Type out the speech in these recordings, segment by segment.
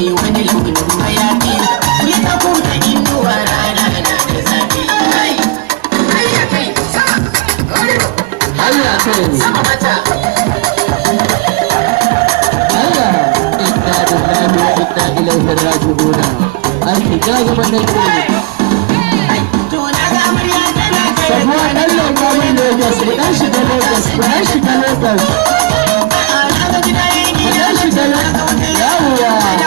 mai wani launin mayafi ya tako da inuwa rana na da zafi hayya kai sama mata إليه الراجعون الحجاج من الكون سبوان الله قامل لوجس بدأش دلوجس بدأش دلوجس بدأش دلوجس يا هو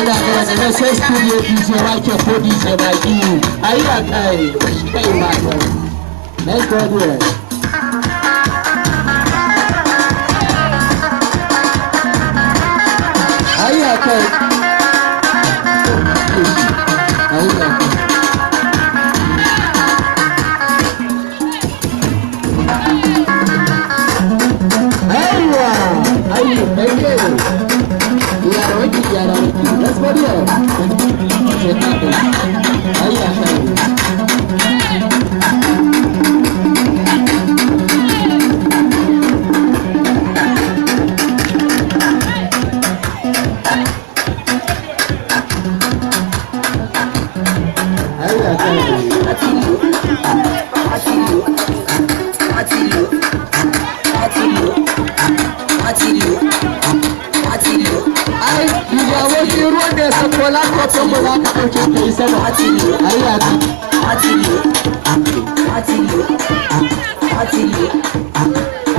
ina ga da sai studio DJ wake ko DJ baki ayya kai ma na gode ayya kai ayya let's go there ayya kai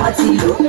Atilo